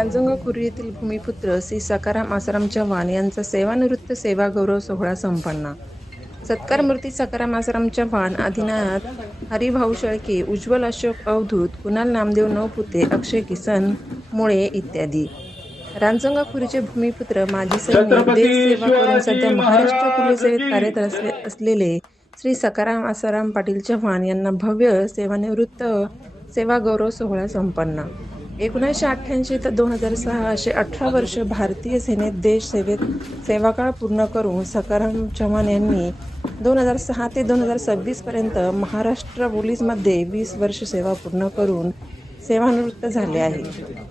रांजणगाव खुर्द येथील भूमिपुत्र श्री सखाराम आसाराम चव्हाण यांचा सेवानिवृत्त सेवा गौरव सोहळा संपन्न. सत्कार मूर्ती सखाराम आसाराम चव्हाण, आदिनाथ हरिभाऊ शेळके, उज्ज्वल अशोक अवधूत, कुणाल नामदेव नवपुते, अक्षय किसन मुळे इत्यादी. रांजणगाव खुर्दचे भूमिपुत्र, माजी सैनिक, देश सेवा करून सध्या महाराष्ट्र पोलीस सेवेत कार्यरत असलेले श्री सखाराम आसाराम पाटील चव्हाण यांना भव्य सेवानिवृत्त सेवा गौरव सोहळा संपन्न. 1988 ते 2006 असे 18 वर्ष भारतीय सेनेत देश सेवेत सेवाकाळ पूर्ण करून सखाराम चव्हाण यांनी 2006 ते 2026 पर्यंत महाराष्ट्र पोलीसमध्ये 20 वर्ष सेवा पूर्ण करून सेवानिवृत्त झाले आहे.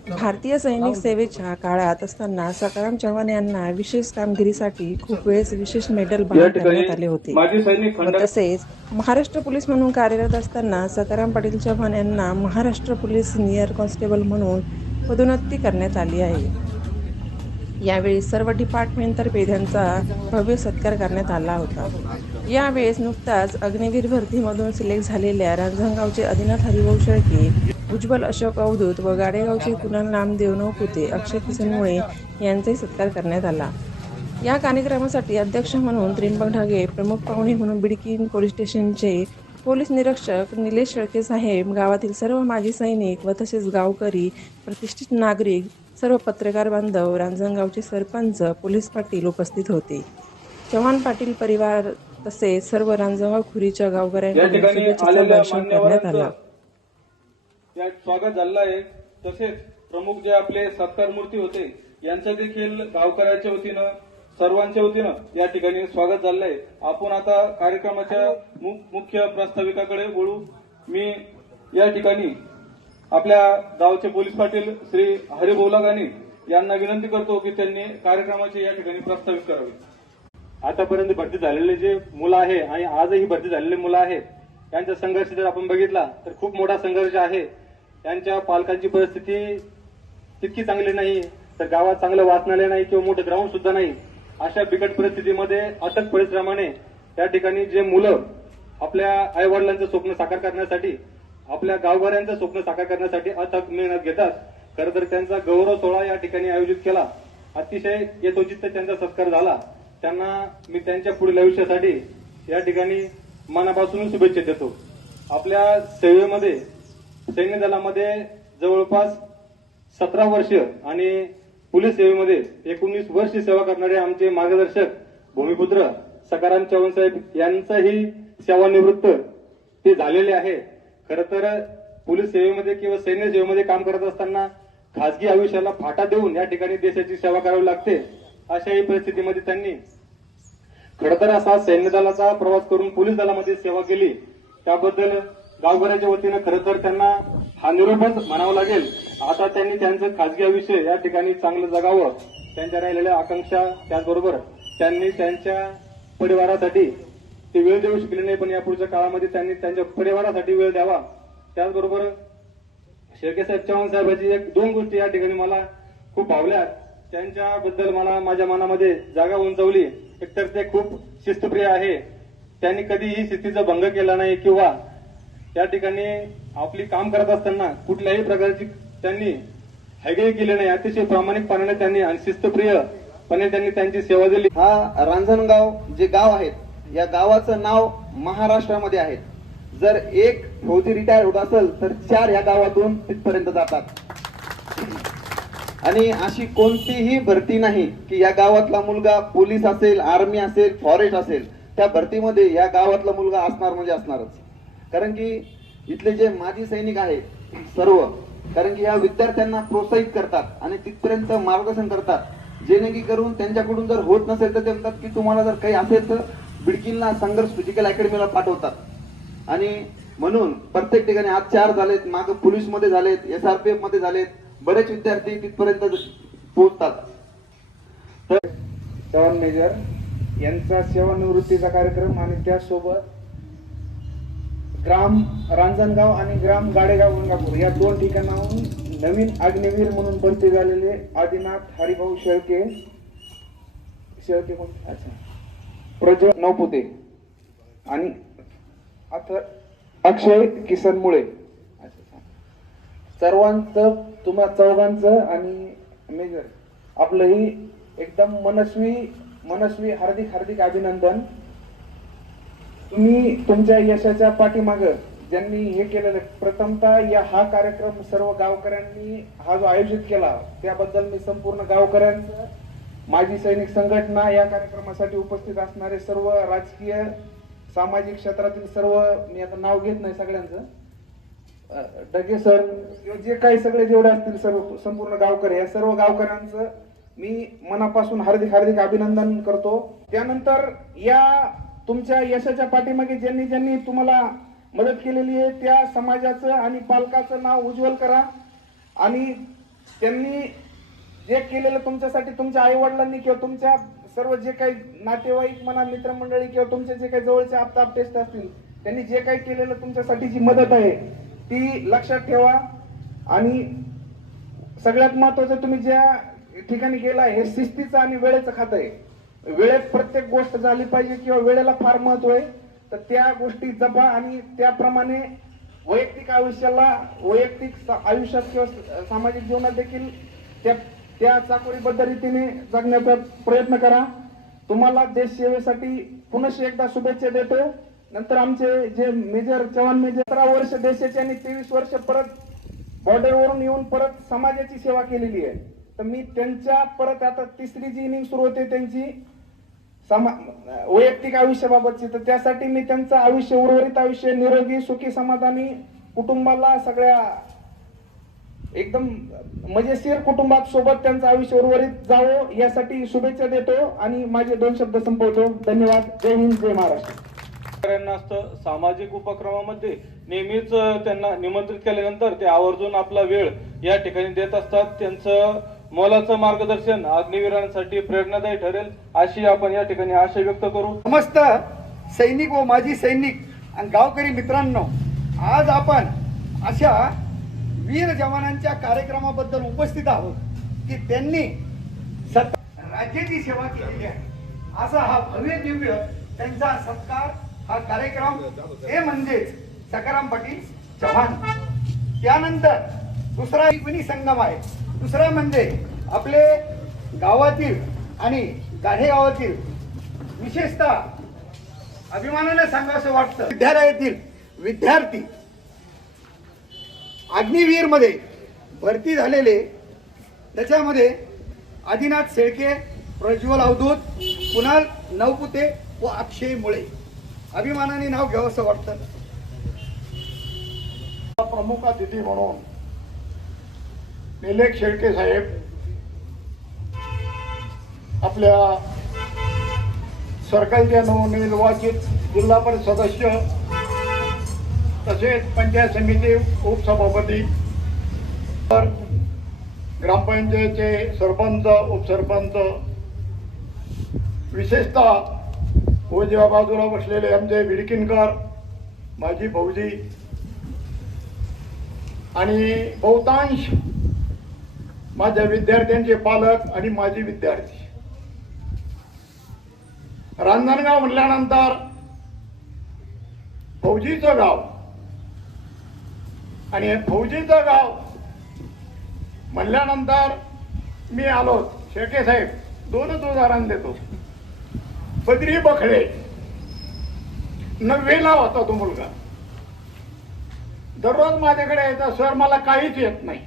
भारतीय सैनिक सेवेच्या काळात असताना सखाराम चव्हाण यांना विशेष कामगिरीसाठी खूप वेळेस विशेष मेडल बहाल करण्यात आले होते. तसेच महाराष्ट्र पोलीस म्हणून कार्यरत असताना सखाराम पाटील चव्हाण यांना महाराष्ट्र पोलीस सिनियर कॉन्स्टेबल म्हणून पदोन्नती करण्यात आली आहे. यावेळी सर्व डिपार्टमेंटतर्फे त्यांचा भव्य सत्कार करण्यात आला होता. यावेळेस नुकताच अग्निवीर भरतीमधून सिलेक्ट झालेल्या रांजणगावचे आदिनाथ हरिभाऊ शेळके, उज्ज्वल अशोक अवधूत व गाडेगावचे कुणाल नामदेव नवपुते, अक्षय किसन मुळे यांचाही सत्कार करण्यात आला. या कार्यक्रमासाठी अध्यक्ष म्हणून त्र्यंबक ढगे, प्रमुख पाहुणे म्हणून बिडकीन पोलीस स्टेशनचे पोलीस निरीक्षक निलेश शेळके साहेब, गावातील सर्व माजी सैनिक व तसेच गावकरी, प्रतिष्ठित नागरिक, सर्व पत्रकार बांधव, रांजणगावचे सरपंच, पोलीस पाटील उपस्थित होते. चव्हाण पाटील परिवार तसेच सर्व रांजणगाव खुर्दच्या गावकऱ्यांकडून शुभेच्छांचा वर्षाव करण्यात आला. स्वागत झालं आहे. तसेच प्रमुख जे आपले सत्कार मूर्ती होते यांचं देखील गावकऱ्याच्या वतीनं, सर्वांच्या वतीनं या ठिकाणी स्वागत झालं आहे. आपण आता कार्यक्रमाच्या मुख्य प्रास्ताविकाकडे वळू. मी या ठिकाणी आपल्या गावचे पोलीस पाटील श्री हरिभाऊ लागानी यांना विनंती करतो की त्यांनी कार्यक्रमाचे या ठिकाणी प्रास्ताविक करावे. आतापर्यंत भरती झालेले जे मुलं आहे आणि आजही भरती झालेले मुलं आहेत यांचा संघर्ष जर आपण बघितला तर खूप मोठा संघर्ष आहे. त्यांच्या पालकांची परिस्थिती तितकी चांगली नाही, तर गावात चांगलं वाचनालय नाही किंवा मोठं ग्राउंड सुद्धा नाही. अशा बिकट परिस्थितीमध्ये अथक परिश्रमाने त्या ठिकाणी जे मुलं आपल्या आई वडिलांचं स्वप्न साकार करण्यासाठी, आपल्या गावकऱ्यांचं स्वप्न साकार करण्यासाठी अथक मेहनत घेतात. खरं तर त्यांचा गौरव सोहळा या ठिकाणी आयोजित केला. अतिशय यथोचित त्यांचा सत्कार झाला. त्यांना मी त्यांच्या पुढील आयुष्यासाठी या ठिकाणी मनापासून शुभेच्छा देतो. आपल्या सेवेमध्ये, सैन्य दलामध्ये जवळपास 17 वर्ष आणि पोलीस सेवेमध्ये 19 वर्ष सेवा करणारे आमचे मार्गदर्शक भूमिपुत्र सखाराम चव्हाण साहेब यांचंही सेवानिवृत्त ते झालेले आहे. खरं तर पोलीस सेवेमध्ये किंवा सैन्य सेवेमध्ये काम करत असताना खासगी आयुष्याला फाटा देऊन या ठिकाणी देशाची सेवा करावी लागते. अशाही परिस्थितीमध्ये त्यांनी खरं तर असा सैन्य दलाचा प्रवास करून पोलीस दलामध्ये सेवा केली. त्याबद्दल गावकऱ्याच्या वतीनं खरं तर त्यांना हा निरोपच म्हणावा लागेल. आता त्यांनी त्यांचं खासगी आयुष्य या ठिकाणी चांगलं जगावं, त्यांच्या राहिलेल्या आकांक्षा, त्याचबरोबर त्यांनी त्यांच्या परिवारासाठी ते वेळ देऊ शकले नाही, पण या पुढच्या काळामध्ये त्यांनी त्यांच्या परिवारासाठी वेळ द्यावा. त्याचबरोबर शेळके साहेब, चव्हाण साहेबांची 1-2 गोष्टी या ठिकाणी मला खूप भावल्या. त्यांच्याबद्दल मला माझ्या मनामध्ये जागा उंचावली. एकतर ते खूप शिस्तप्रिय आहे. त्यांनी कधीही शिस्तीचा भंग केला नाही किंवा त्या ठिकाणी आपली काम करत असताना कुठल्याही प्रकारची त्यांनी हयगय केली नाही. अतिशय प्रामाणिकपणाने त्यांनी आणि शिस्तप्रियपणे त्यांनी त्यांची सेवा दिली. हा रांजणगाव जे गाव आहे, या गावाचं नाव महाराष्ट्रामध्ये आहे. जर एक फौजी रिटायर होत असेल तर 4 या गावातून तिथपर्यंत जातात. आणि अशी कोणतीही भरती नाही की या गावातला मुलगा पोलीस असेल, आर्मी असेल, फॉरेस्ट असेल, त्या भरतीमध्ये या गावातला मुलगा असणार म्हणजे असणारच. कारण की इथले जे माजी सैनिक आहेत सर्व, कारण की या विद्यार्थ्यांना प्रोत्साहित करतात आणि तिथपर्यंत मार्गदर्शन करतात, जेणेकरून त्यांच्याकडून जर होत नसेल तर ते म्हणतात की तुम्हाला जर काही असेल तर बिडकीनला संघर्ष फिजिकल अकॅडमीला पाठवतात. आणि म्हणून प्रत्येक ठिकाणी आज 4 झालेत, मागे पोलीसमध्ये झालेत, SRPF मध्ये झालेत, बरेच विद्यार्थी तिथपर्यंत पोहोचतात. तर चव्हाण मेजर यांचा सेवानिवृत्तीचा कार्यक्रम आणि त्यासोबत ग्राम रांजणगाव आणि ग्राम गाडेगाव गंगापूर या 2 ठिकाणाहून नवीन अग्निवीर म्हणून भरती झालेले आदिनाथ हरिभाऊ शेळके, प्रज्वल नवपुते आणि अक्षय किसन मुळे, सर्वांचं, तुम्हा चौघांचं आणि मेजर, आपलं ही एकदम मनस्वी हार्दिक अभिनंदन. तुम्ही तुमच्या यशाच्या पाठीमाग ज्यांनी हे केलेलं, प्रथमतः हा कार्यक्रम सर्व गावकऱ्यांनी हा जो आयोजित केला त्याबद्दल मी संपूर्ण गावकऱ्यांचं, माजी सैनिक संघटना, या कार्यक्रमासाठी उपस्थित असणारे सर्व राजकीय सामाजिक क्षेत्रातील सर्व, मी आता नाव घेत नाही सगळ्यांचं, डगे सर, जे काही सगळे जेवढे असतील सर्व संपूर्ण गावकरी, या सर्व गावकऱ्यांचं मी मनापासून हार्दिक अभिनंदन करतो. त्यानंतर या तुमच्या यशाच्या पाठीमागे ज्यांनी तुम्हाला मदत केलेली आहे त्या समाजाचं आणि पालकाचं नाव उज्ज्वल करा. आणि त्यांनी जे केलेलं तुमच्यासाठी, तुमच्या आई वडिलांनी किंवा तुमच्या सर्व जे काही नातेवाईक म्हणा, मित्रमंडळी किंवा तुमचे जे काही जवळचे आप्तेष्ट असतील, त्यांनी जे काही केलेलं तुमच्यासाठी जी मदत आहे ती लक्षात ठेवा. आणि सगळ्यात महत्वाचं, तुम्ही ज्या ठिकाणी गेला हे शिस्तीचं आणि वेळेचं खातं आहे. वेळेत प्रत्येक गोष्ट झाली पाहिजे किंवा वेळेला फार महत्व आहे, तर त्या गोष्टी जपा आणि त्याप्रमाणे वैयक्तिक आयुष्यात किंवा सामाजिक जीवनात देखील त्या चाकोरीबद्ध रीतीने जगण्याचा प्रयत्न करा. तुम्हाला देश सेवेसाठी पुनश्च एकदा शुभेच्छा देतो. नंतर आमचे जे मेजर चव्हाण मेजर 17 वर्ष देशाचे आणि 23 वर्ष परत बॉर्डरवरून येऊन परत समाजाची सेवा केलेली आहे. तर मी त्यांच्या परत आता तिसरी जी इनिंग सुरू होते त्यांची वैयक्तिक आयुष्याबाबतची, तर त्यासाठी मी त्यांचं आयुष्य, उर्वरित आयुष्य निरोगी सुखी समाधानी, कुटुंबाला सगळ्या एकदम मजेशीर कुटुंबात सोबत त्यांचं आयुष्य उर्वरित जावं यासाठी शुभेच्छा देतो आणि माझे 2 शब्द संपवतो. धन्यवाद. जय हिंद, जय महाराष्ट्र. शेतकऱ्यांना असतं सामाजिक उपक्रमामध्ये नेहमीच त्यांना निमंत्रित केल्यानंतर ते आवर्जून आपला वेळ या ठिकाणी देत असतात. त्यांचं मोलाचं मार्गदर्शन अग्निवीरांसाठी प्रेरणादायी ठरेल अशी आपण या ठिकाणी आशा व्यक्त करू. समस्त सैनिक व माजी सैनिक आणि गावकरी मित्रांनो, आज आपण अशा वीर जवानांच्या कार्यक्रमाबद्दल उपस्थित आहोत की त्यांनी राज्याची सेवा केलेली आहे. असा हा भव्य दिव्य त्यांचा सत्कार, हा कार्यक्रम, हे म्हणजेच सखाराम पाटील चव्हाण. त्यानंतर दुसरा विनी संगम आहे. दुसरा म्हणजे आपले गावातील आणि गाढे गावातील, विशेषतः अभिमानाने सांगावं वाटतं, विद्यालयातील विद्यार्थी अग्निवीर मध्ये भरती झालेले, त्याच्यामध्ये आदिनाथ शेळके, प्रज्वल अवधूत, कुणाल नवपुते व अक्षय मुळे, अभिमानाने नाव घ्यावंसं वाटतं. प्रमुख अतिथी म्हणून निलेश शेळके साहेब, आपल्या सर्कलचे नवनिर्वाचित जिल्हा परिषद सदस्य, तसेच पंचायत समिती उपसभापती, ग्रामपंचायतचे सरपंच, उपसरपंच, विशेषतः उजव्या बाजूला बसलेले आमचे विडकिनकर, माझी भाऊजी आणि बहुतांश माझ्या विद्यार्थ्यांचे पालक आणि माझे विद्यार्थी. रांजणगाव म्हटल्यानंतर फौजीचं गाव, आणि फौजीचं गाव म्हणल्यानंतर मी आलो. शेळके साहेब, 2च उदाहरण देतो. बद्री बखळे, 9वीला होता तो मुलगा. दररोज माझ्याकडे यायचा, सर मला काहीच येत नाही,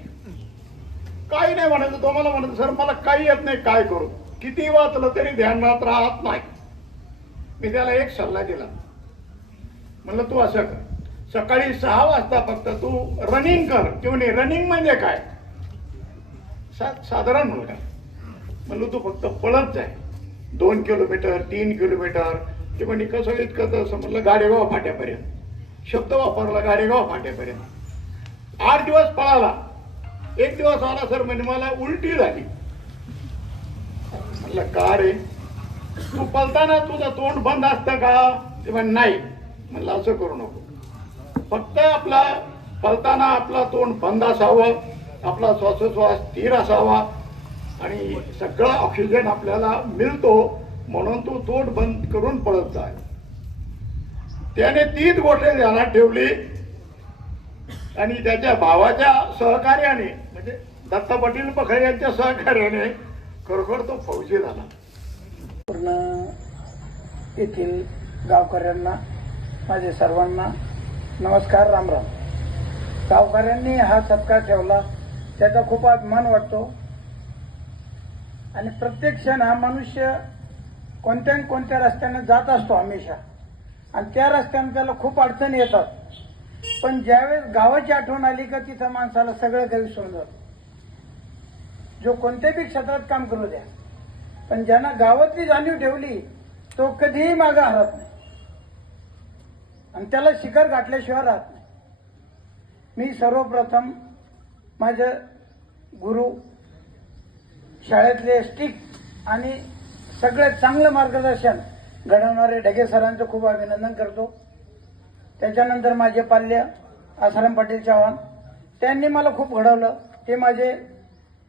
काही नाही म्हणायचं. तो मला म्हणतो, सर मला काही येत नाही, काय करू? किती वाचलं तरी ध्यानात राहत नाही. मी त्याला एक सल्ला दिला, म्हणलं तू असं कर, सकाळी 6 वाजता फक्त तू रनिंग कर. किंवा नाही, रनिंग म्हणजे काय, साधारण मुलगा, म्हणलं तू फक्त पळत जाय, 2 किलोमीटर 3 किलोमीटर. ते म्हणजे कसं इतकं तसं, म्हणलं गाडेगाव फाट्यापर्यंत, शब्द वापरला गाडेगाव फाट्यापर्यंत. 8 दिवस पळाला. एक दिवस आला, सर म्हणजे मला उलटी झाली. म्हणलं का रे, तू पळताना तुझं तोंड बंद असतं का? ते म्हण नाही. म्हणलं असं करू नको, फक्त आपला पळताना आपला तोंड बंद असावं, आपला श्वासोश्वास स्थिर असावा आणि सगळा ऑक्सिजन आपल्याला मिळतो, म्हणून तू तोंड बंद करून पळत जाय. त्याने 3 गोष्ट ध्यानात ठेवली आणि त्याच्या भावाच्या सहकार्याने, म्हणजे दत्ता पाटील बखळे यांच्या सहकार्याने खरोखर तो फौजी झाला. पूर्ण येथील गावकऱ्यांना माझे सर्वांना नमस्कार, रामराम. गावकऱ्यांनी हा सत्कार ठेवला त्याचा खूप अभिमान वाटतो. आणि प्रत्येक क्षण हा मनुष्य कोणत्या न कोणत्या रस्त्याने जात असतो हमेशा, आणि त्या रस्त्याने त्याला खूप अडचणी येतात. पण ज्यावेळेस गावाची आठवण आली का तिथं माणसाला सगळं काही विसरून जातं. जो कोणत्याही क्षेत्रात काम करू द्या, पण ज्यांना गावातली जाणीव ठेवली तो कधीही मागे हरत नाही आणि त्याला शिखर गाठल्याशिवाय राहत नाही. मी सर्वप्रथम माझे गुरु, शाळेतले स्टिक आणि सगळ्यात चांगलं मार्गदर्शन घडवणारे ढगे सरांचं खूप अभिनंदन करतो. त्याच्यानंतर माझे पाल्य आसाराम पाटील चव्हाण, त्यांनी मला खूप घडवलं. ते माझे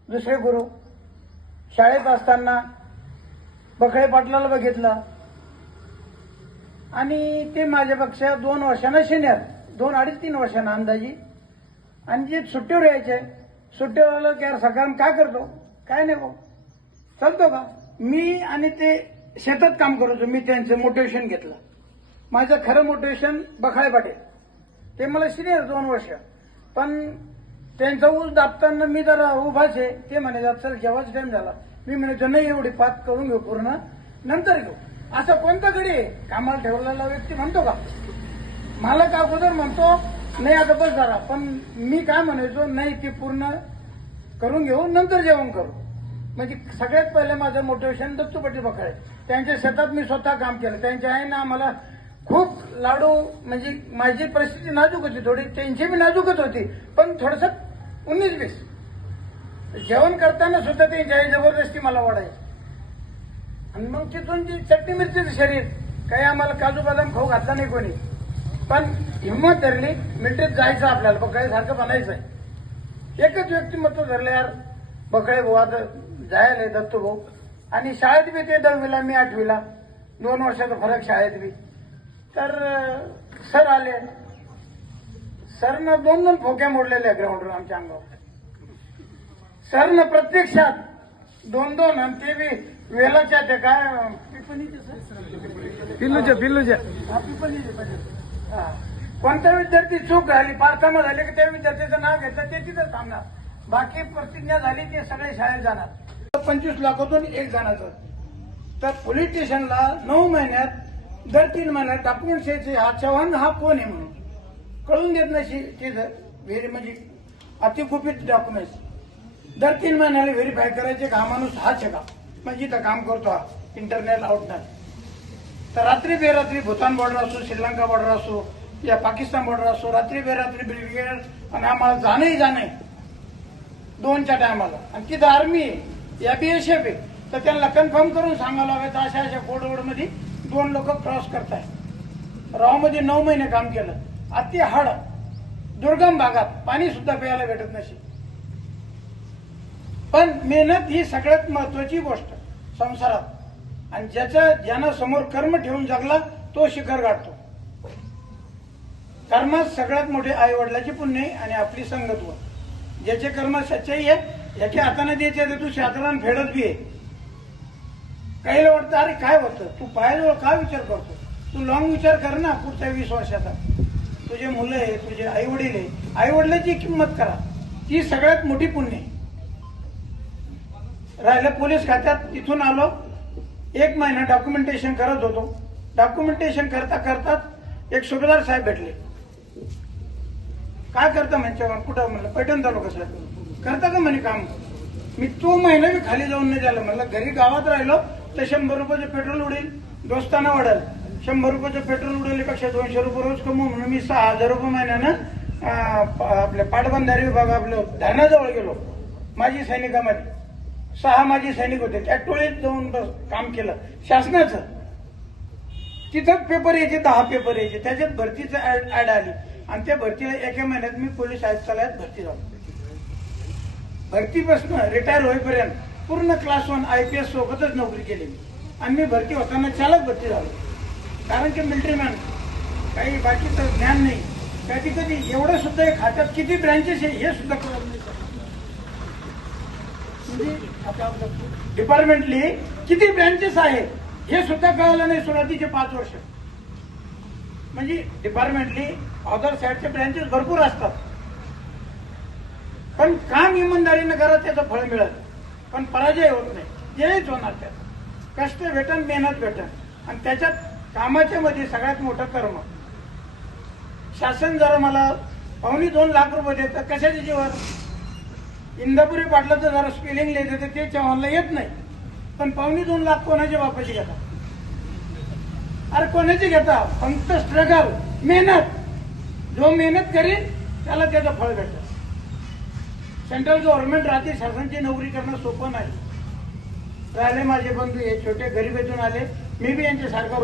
दुसरे गुरु. शाळेत असताना बखळे पाटलाला बघितलं आणि ते माझ्यापेक्षा 2 वर्षांना सिनियर, 2-3 वर्षांना अंदाजी. आणि जे सुट्टीवर यायचे, सुट्टीवर आलं की यार सकाळ काय करतो, काय नाही भाऊ, चालतो का. मी आणि ते शेतात काम करतो. मी त्यांचं मोटिवेशन घेतलं. माझं खरं मोटिवेशन बखळे पाटील, ते मला सिनियर 2 वर्ष. पण त्यांचा ऊस दाबताना मी जरा उभाच आहे. ते म्हणे चल जेव्हाच टाइम झाला, मी म्हणायचो नाही एवढी पात करून घेऊ पूर्ण, नंतर घेऊ. असं कोणता गडी आहे कामाला ठेवलेला व्यक्ती म्हणतो का. मला का अगोदर म्हणतो नाही आता बस जरा, पण मी काय म्हणायचो नाही ते पूर्ण करून घेऊ नंतर जेवण करू. म्हणजे सगळ्यात पहिले माझं मोटिवेशन दत्तू पाटील बखळे. त्यांच्या शेतात मी स्वतः काम केलं. त्यांच्या आईनं आम्हाला खूप लाडू, म्हणजे माझी परिस्थिती नाजूक होती थोडी, त्यांची बी नाजूकच होती, पण थोडंसं 19-20. जेवण करताना सुद्धा त्यांची आई जबरदस्ती मला वाढायची. आणि मग तिथून जी चटणी मिरचीचं शरीर, काही आम्हाला काजू बदाम खाऊ घातला नाही कोणी, पण हिंमत धरली. मिठीत जायचं आपल्याला, बखळेसारखं बनायचं आहे. एकच व्यक्तिमत्व धरलं यार, बखळे भाऊ आता जायला दत्तू भाऊ. आणि शाळेत बी ते 10वीला, मी 8वीला, 2 वर्षाचा फरक शाळेत बी. तर सर आले, सरनं 2 फोक्या मोडलेल्या ग्राउंडवर आमच्या अंगावर. सरनं प्रत्यक्षात 2 आणि ते बी वेलाच्या, ते काय पिल्लूच्या कोणता विद्यार्थी चूक झाली, पारकामा झाली की त्या विद्यार्थ्याचं नाव घेतलं ते तिथं थांबणार. बाकी प्रतिज्ञा झाली ते सगळे शाळेत जाणार. 25 लाखातून 1 जणांचं. तर पोलीस स्टेशनला 9 महिन्यात दर 3 महिन्यात डॉक्युमेंट्स यायचे, हा चव्हाण हा कोण आहे म्हणून कळून देत नाही. तिथं म्हणजे अतिगुपित डॉक्युमेंट्स दर 3 महिन्याला व्हेरीफाय करायचे का हा माणूस हाच आहे का, म्हणजे इथं काम करतो हा इंटरनेट आउटनेट. तर रात्री बेरात्री भूतान बॉर्डर असो, श्रीलंका बॉर्डर असो या पाकिस्तान बॉर्डर असो, रात्री बेरात्री ब्रिगेड आणि आम्हाला जाणे 2च्या टायमाला. आणि तिथं आर्मी आहे या BSF आहे, तर त्यांना कन्फर्म करून सांगावं लागायचं अशा कोडवडमध्ये 2 लोक क्रॉस करताय. रावमध्ये 9 महिने काम केलं. अति हाड दुर्गम भागात पाणी सुद्धा प्यायला भेटत नसे. पण मेहनत ही सगळ्यात महत्वाची गोष्ट संसारात. आणि ज्यानं समोर कर्म ठेवून जगला तो शिखर गाठतो. कर्मात सगळ्यात मोठे आई वडिलाची पुण्य आहे आणि आपली संगतव. ज्याचे कर्म सच्चाई आहे याच्या हाताने द्यायचे तर तू शास्त्रानं फेडत बी आहे. काहीला वाटतं अरे काय होतं, तू पायाजवळ काय विचार करतो, तू लॉंग विचार कर ना. पुढच्या 20 वर्षाचा तुझे मुलं आहे, तुझे आई वडील आहे, आई वडिलांची किंमत करा, ती सगळ्यात मोठी पुण्य आहे. राहिलं पोलीस खात्यात, तिथून आलो 1 महिना डॉक्युमेंटेशन करत होतो. डॉक्युमेंटेशन करताच एक सुभेदार साहेब भेटले. काय करता म्हणजे कुठं म्हणलं पैठण तालुका साहेब. करता का म्हणे काम. मी तो महिना बी खाली जाऊन नाही झालं. म्हणलं घरी गावात राहिलो तर 100 रुपयाचं पेट्रोल उडेल, दोस्ताना वाढेल. 100 रुपयाचं पेट्रोल उडवल्यापेक्षा 200 रुपये रोज कमवू म्हणून मी 6,000 रुपये महिन्यानं आपल्या पाटबंधारे विभाग आपलं धारणाजवळ गेलो. माझी सैनिकामध्ये 6 माझी सैनिक होते. त्या टोळीत जाऊन काम केलं शासनाचं. तिथं पेपर यायचे, 10 पेपर यायचे, त्याच्यात भरतीचं ऍड आली आणि त्या भरतीला 1 महिन्यात मी पोलीस आयुक्तालयात भरती झालो. भरतीपासून रिटायर होईपर्यंत पूर्ण क्लास 1 IPS सोबतच नोकरी केली मी. आणि मी भरती होताना चालक भरती झालो. कारण की मिलिटरीमॅन काही बाकीचं ज्ञान नाही. कधी एवढं सुद्धा खात्यात किती ब्रँचेस आहे हे सुद्धा कळत नाही. डिपार्टमेंटली किती ब्रँचेस आहेत हे सुद्धा कळलं नाही सुरुवातीचे 5 वर्ष. म्हणजे डिपार्टमेंटली अदर साईडचे ब्रँचेस भरपूर असतात, पण काम इमानदारीनं करा त्याचं फळ मिळत, पण पराजय होत नाही. जयच होणार त्यात. कष्ट भेटन, मेहनत भेटन, आणि त्याच्यात कामाच्या मध्ये सगळ्यात मोठं कर्म. शासन जरा मला 2.25 लाख रुपये देतं, कशाच्या जीवावर? इंदापुरी पाटलं तर जरा स्पेलिंग लिहित होते, ते चव्हाणला येत नाही, पण 2.25 लाख कोणाच्या बापाची घेता? अरे कोणाची घेता? फक्त स्ट्रगल, मेहनत. जो मेहनत करेल त्याला त्याचं फळ भेटतं. सेंट्रल गव्हर्नमेंट राहते, शासनाची नोकरी करणं सोपं नाही. राहिले माझे बंधू हे छोटे गरिबीतून आले, मी बी यांच्यासारखं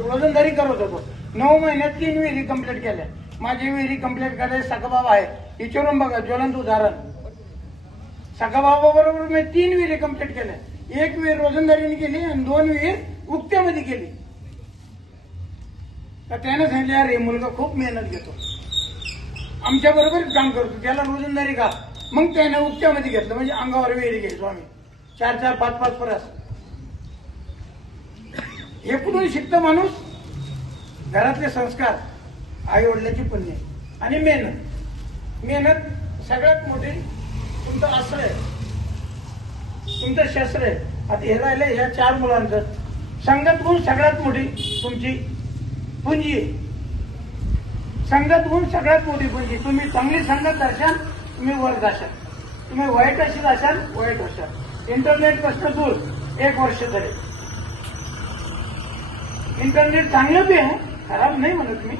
रोजंदारी करत होतो. 9 महिन्यात 3 विहिरी कंप्लीट केल्या. माझी विहिरी कंप्लीट करायला सखाबाबा आहे, विचारून बघा, ज्वलंत उदाहरण. सखाबाबा बरोबर मी 3 विहिरी कंप्लीट केल्या. 1 विहीर रोजंदारीने केली आणि 2 विहीर उक्त्यामध्ये केली. तर त्याने सांगितले, अरे मुलगा खूप मेहनत घेतो, आमच्या बरोबर काम करतो, त्याला रोजंदारी का? मग त्याने उक्त्यामध्ये घेतलं, म्हणजे अंगावर विहिरी घ्यायचो आम्ही 4-4, 5-5 परस. हे कुठून शिकतो माणूस? घरातले संस्कार, आई वडिलांची पुण्य आणि मेहनत. मेहनत सगळ्यात मोठी तुमचं अस्त्र आहे, तुमचं शस्त्र आहे. आता हे राहिलं ह्या 4 मुलांचं. संगत गुण सगळ्यात मोठी तुमची पुंजी आहे. संगत गुण सगळ्यात मोठी पुंजी. तुम्ही चांगली संगत असाल, तुम्ही वर जाशाल. तुम्ही वाईट अशी असाल, वाईट असाल. इंटरनेट पासून दूर 1 वर्ष तरी. इंटरनेट चांगलं बी आहे, खराब नाही म्हणत मी,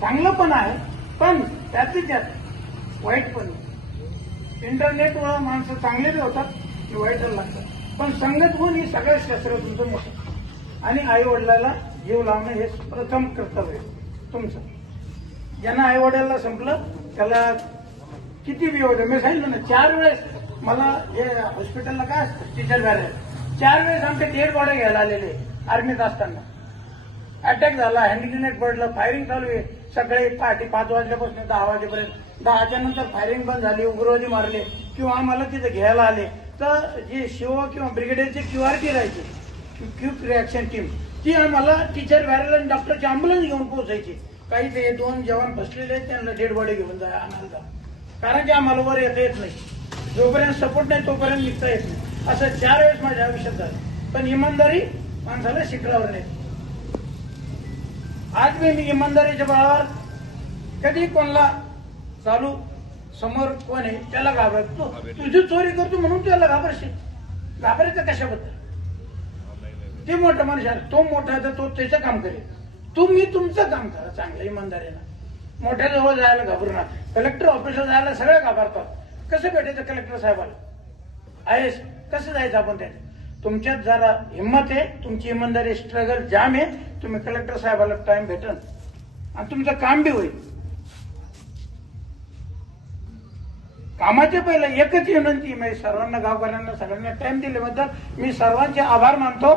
चांगलं पण आहे, पण त्यात वाईट पण आहे. इंटरनेटवर माणसं चांगले बी होतात आणि वाईटच लागतात, पण संगत गुण ही सगळ्यात शस्त्र तुमचं मोठं. आणि आई वडिलाला जीव लावणं हे प्रथम कर्तव्य तुमचं. ज्यांना आई वडिलाला संपलं त्याला किती बी होतं. मी सांगितलं ना, 4 वेळेस मला हे हॉस्पिटलला काय असतं, टीचर बॅरेज, 4 वेळेस आमचे डेड बॉडी घ्यायला आलेले आर्मीत असताना. अटॅक झाला, हँड ग्रेनेड पडलं, फायरिंग चालू आहे. सकाळी पहाटे 5 वाजल्यापासून 10 वाजेपर्यंत. 10च्या नंतर फायरिंग बंद झाली, उग्रवादी मारले किंवा आम्हाला तिथे घ्यायला आले, तर जे शिव किंवा ब्रिगेडियरचे QRT राहायचे, क्विक रिॲक्शन टीम, ती आम्हाला टीचर बॅरेज आणि डॉक्टरची अँब्युलन्स घेऊन पोहोचायची. काही ते 2 जवान बसलेले आहेत, त्यांना डेड बॉडी घेऊन जा आणायला जा, कारण की आम्हाला वर येता येत नाही. जोपर्यंत सपोर्ट नाही तोपर्यंत निघता येत नाही. असं 4 वेळेस माझ्या आयुष्यात झालं. पण इमानदारी माणसाला शिकलावर नाही. आज मी इमानदारीच्या बळावर कधी कोणाला चालू समोर कोण आहे त्याला घाबरतो. तुझी चोरी करतो म्हणून त्याला घाबरशील, घाबरायचं कशाबद्दल? ते मोठा माणूस आहे, तो मोठा आहे तर तो त्याचं काम करेल. तुम्ही तुमचं काम करा चांगलं इमानदारीनं. मोठ्या जवळ जायला घाबरू नका. कलेक्टर ऑफिसला जायला सगळे घाबरतात. कसं भेटायचं कलेक्टर साहेबाला? आहेस कसं जायचं आपण त्याच्या? तुमच्यात जरा हिंमत आहे, तुमची इमानदारी, स्ट्रगल जाम आहे, तुम्ही कलेक्टर साहेबाला टाइम भेटल आणि तुमचं काम बी होईल. कामाच्या पहिला एकच विनंती, मी सर्वांना, गावकऱ्यांना, सगळ्यांना टाइम दिल्याबद्दल मी सर्वांचे आभार मानतो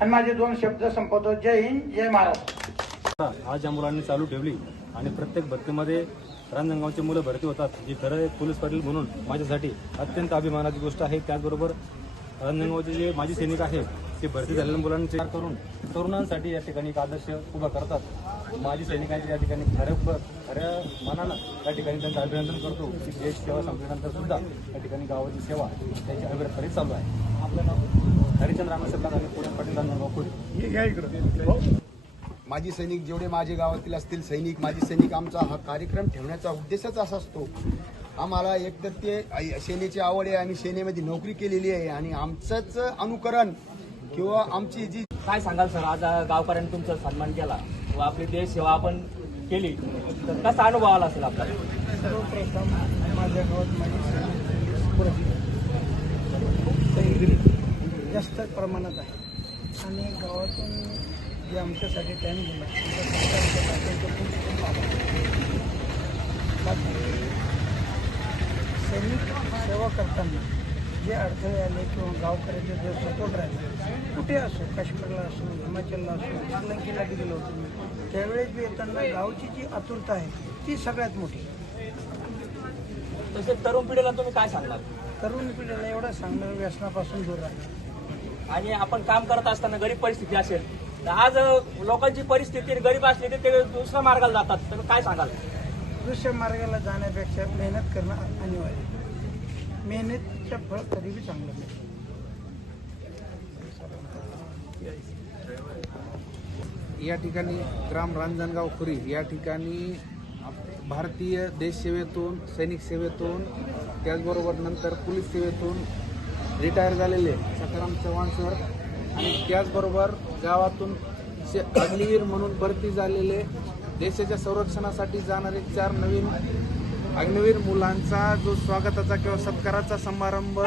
आणि माझे 2 शब्द संपवतो. जय हिंद, जय महाराष्ट्र. आज या मुलांनी चालू ठेवली आणि प्रत्येक भरतीमध्ये रांजणगावचे मुलं भरती होतात, ही खरं एक पोलीस पाटील म्हणून माझ्यासाठी अत्यंत अभिमानाची गोष्ट आहे. त्याचबरोबर रांजणगावचे जे माजी सैनिक आहेत ते भरती झालेल्या मुलांचे करून तरुणांसाठी या ठिकाणी एक आदर्श उभा करतात. माजी सैनिकांचे या ठिकाणी खऱ्या मनानं या ठिकाणी त्यांचं अभिनंदन करतो की देश सेवा संपल्यानंतर सुद्धा या ठिकाणी गावाची सेवा त्याची अविरतपणे चालू आहे. आपलं नाव हरिचंद्र रामसरकार आणि पोलीस पाटील रांजणगाव. माजी सैनिक जेवढे माझे गावातील असतील सैनिक, माजी सैनिक, आमचा हा कार्यक्रम ठेवण्याचा उद्देशच असा असतो. आम्हाला एकतर ते सेनेची आवड आहे आणि सेनेमध्ये नोकरी केलेली आहे आणि आमचंच अनुकरण किंवा आमची जी काय सांगाल सर, आज गावकऱ्यांनी तुमचा सन्मान केला व आपली देश सेवा आपण केली, तर कसा अनुभव आला असेल आपल्याला? सर्वप्रथम माझ्या गावात माझी जास्त प्रमाणात आहे आणि गावातून जे आमच्यासाठी टाइम दिला सैनिक सेवा करताना जे अडथळे आले किंवा गावकऱ्याचे जे सपोर्ट राहिले, कुठे असो, काश्मीरला असो, हिमाचलला असो, श्रीलंकेला बी गेलो होतो मी, त्यावेळेस बी येताना गावची जी आतुरता आहे ती सगळ्यात मोठी. तसेच तरुण पिढीला तुम्ही काय सांगणार? तरुण पिढीला एवढं सांगणं व्यसनापासून दूर राहणं. आणि आपण काम करत असताना गरीब परिस्थिती असेल तर आज लोकांची परिस्थिती गरीब असली तर ते दुसऱ्या मार्गाला जातात, तर काय सांगाल? दुसऱ्या मार्गाला जाण्यापेक्षा मेहनत करणं अनिवार्य. मेहनतचं फळ कधी बी चांगलं मिळतं. या ठिकाणी ग्राम रांजणगाव खुरी या ठिकाणी भारतीय देश सेवेतून, सैनिक सेवेतून, त्याचबरोबर नंतर पोलीस सेवेतून रिटायर झालेले सखाराम चव्हाण सर आणि त्याचबरोबर गावातून अग्निवीर म्हणून भरती झालेले देशाच्या संरक्षणासाठी जाणारे 4 नवीन अग्निवीर मुलांचा जो स्वागताचा किंवा सत्काराचा समारंभ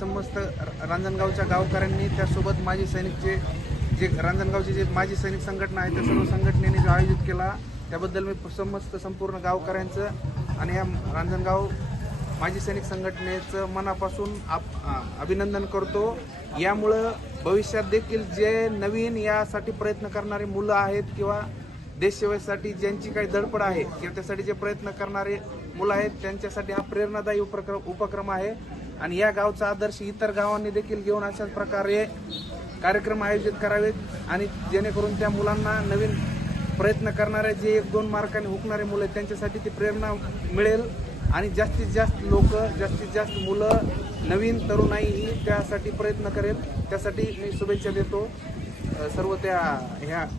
समस्त रांजणगावच्या गावकऱ्यांनी, त्यासोबत माजी सैनिकचे जे रांजणगावचे जे माजी सैनिक संघटना आहे त्या सर्व संघटनेने जो आयोजित केला त्याबद्दल मी संपूर्ण गावकऱ्यांचं आणि या रांजणगाव माजी सैनिक संघटनेचं मनापासून अभिनंदन करतो. यामुळं भविष्यात देखील जे नवीन यासाठी प्रयत्न करणारे मुलं आहेत किंवा देशसेवेसाठी ज्यांची काही धडपड आहे किंवा त्यासाठी जे प्रयत्न करणारे मुलं आहेत त्यांच्यासाठी हा प्रेरणादायी उपक्रम आहे. आणि या गावचा आदर्श इतर गावांनी देखील घेऊन अशाच प्रकारे कार्यक्रम आयोजित करावेत आणि जेणेकरून त्या मुलांना नवीन प्रयत्न करणारे जे 1-2 मार्काने हुकणारे मुलं आहेत त्यांच्यासाठी ती प्रेरणा मिळेल आणि जास्तीत जास्त लोक, जास्तीत जास्त मुलं, नवीन तरुणाईही त्यासाठी प्रयत्न करेल. त्यासाठी मी शुभेच्छा देतो सर्व त्या ह्या